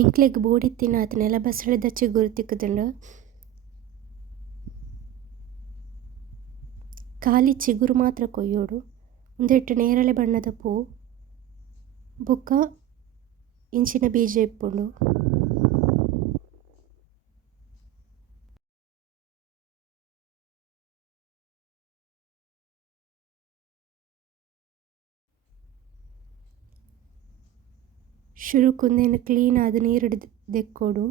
ಎಂಕ್ಲೆಗ್ ಬೋಡಿತ್ತಿನ ಆತ ನೆಲಬಸಳೆ ದಚ್ಚಿ ಗುರುತಿಕ್ಕುದುಂಡು ಖಾಲಿ ಚಿಗುರು ಮಾತ್ರ ಕೊಯ್ಯೋಡು ಒಂದೆಟ್ಟು ನೇರಳೆ ಬಣ್ಣದ ಪೂ ಬೊಕ್ಕ ಇಂಚಿನ ಬೀಜ ಇಪ್ಪುಂಡು. ಶುರುಕುಂದೇನು ಕ್ಲೀನ್ ಆದ ನೀರು ದೆಕ್ಕೋಡು.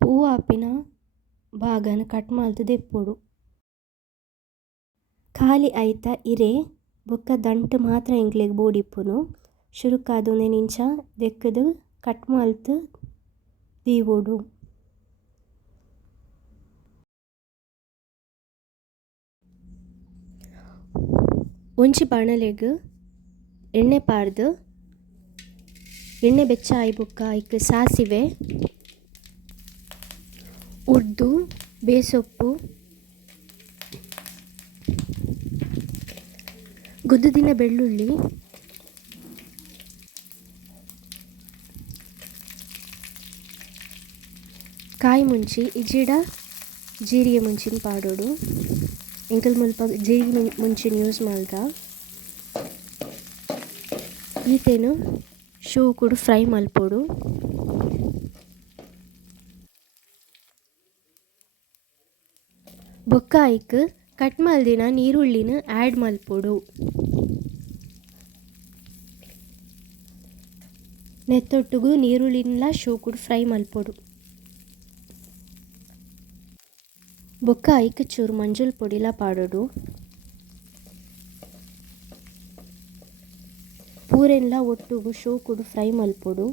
ಪೂ ಆಪಿನ ಭಾಗನ ಕಟ್ ಮಲ್ತು ದೆಪ್ಪೊಡು. ಖಾಲಿ ಐತ ಇರೆ ಬೊಕ್ಕ ದಂಟು ಮಾತ್ರ ಎಂಕ್ಲೆಗ್ ಬೋಡಿಪ್ಪುನು. ಶುರುಕಾದೊಂದೇನು ಇಂಚ ದೆಕ್ಕದು ಕಟ್ ಮಲ್ತು ದೀವೋಡು. ಒಂಜಿ ಬಾಣಲೆಗ್ ಎಣ್ಣೆ ಪಾರ್ದು ಎಣ್ಣೆ ಬೆಚ್ಚ ಆಯ್ಬೊಕ್ಕ ಐಕ್ ಸಾಸಿವೆ, ಉದ್ದು, ಬೇಸೊಪ್ಪು, ಗುದ್ದುದಿನ ಬೆಳ್ಳುಳ್ಳಿ, ಕಾಯಿ ಮುಂಚಿ ಇಜಿಡ ಜೀರಿಗೆ ಮುಂಚಿನ ಪಾಡೋಡು. ಎಂಕಲ್ ಮುಲ್ಪ ಜೀರಿಗೆ ಮುಂಚಿನ ಯೂಸ್ ಮಾಡ್ದ. ಈತೇನು ಶೂ ಕೂಡ ಫ್ರೈ ಮಲ್ಪೋಡು. ಬೊಕ್ಕ ಐಕ್ ಕಟ್ ಮಲ್ದಿನ ನೀರುಳ್ಳಿನ ಆ್ಯಡ್ ಮಲ್ಪೋಡು. ನೆತ್ತೊಟ್ಟುಗು ನೀರುಳ್ಳಿನ ಶೂ ಕೂಡ ಫ್ರೈ ಮಲ್ಪೋಡು. ಬೊಕ್ಕ ಐಕ್ ಚೂರು ಮಂಜುಲ್ ಪೊಡಿಲ ಪಾಡೋಡು. ಪೂರೆಲ್ಲ ಒಟ್ಟುಗು ಶೋ ಕೂಡ ಫ್ರೈ ಮಲ್ಪೋಡು.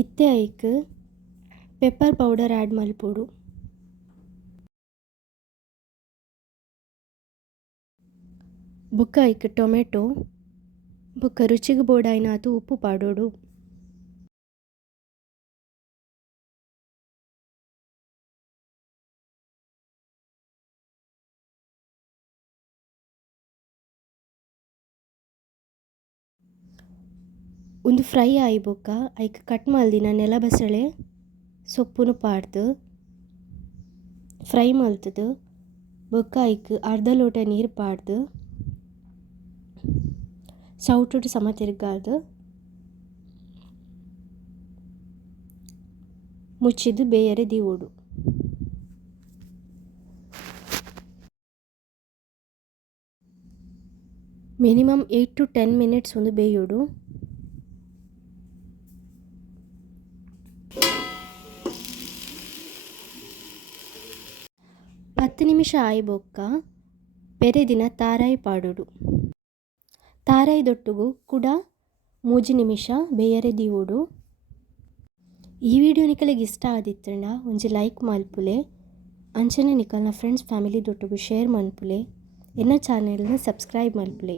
ಇತ್ತೆ ಐಕ್ ಪೆಪ್ಪರ್ ಪೌಡರ್ ಆ್ಯಡ್ ಮಲ್ಪೋಡು. ಬೊಕ್ಕ ಐಕ್ ಟೊಮೆಟೊ ಬೊಕ್ಕ ರುಚಿಗೆ ಬೋಡಾಯಿನಾತು ಉಪ್ಪು ಪಾಡೋಡು. ಒಂದು ಫ್ರೈ ಆಯ್ಬೊಕ್ಕ ಐಕ್ ಕಟ್ ಮಲ್ದಿನ ನೆಲಬಸಳೆ ಸೊಪ್ಪುನು ಪಾಡ್ದು ಫ್ರೈ ಮಲ್ತದು. ಬೊಕ್ಕ ಐಕ್ ಅರ್ಧ ಲೋಟ ನೀರು ಪಾಡ್ದು ಸೌಟುಡು ಸಮ ತಿರ್ಗಾದು ಮುಚ್ಚಿದ್ದು ಬೇಯರೆ ದೀವೋಡು. ಮಿನಿಮಮ್ 8 to 10 minutes ಒಂದು ಬೇಯೋಡು. ಹತ್ತು ನಿಮಿಷ ಆಯ್ಬೊಕ್ಕ ಪೆರೆದಿನ ತಾರಾಯಿ ಪಾಡೋಡು. ತಾರಾಯಿ ದೊಟ್ಟುಗು ಕೂಡ 3 ನಿಮಿಷ ಬೇಯರೆ ದೀವೋಡು. ಈ ವಿಡಿಯೋ ನಿಕಲಿಗೆ ಇಷ್ಟ ಆದಿತ್ತಂಡ ಒಂಜಿ ಲೈಕ್ ಮಲ್ಪುಲೆ, ಅಂಚನೆ ನಿಕಲ್ನ ಫ್ರೆಂಡ್ಸ್ ಫ್ಯಾಮಿಲಿ ದೊಟ್ಟುಗು ಶೇರ್ ಮನ್ಪುಲೆ, ಎನ್ನ ಚಾನೆಲ್ನ ಸಬ್ಸ್ಕ್ರೈಬ್ ಮಲ್ಪುಲೆ.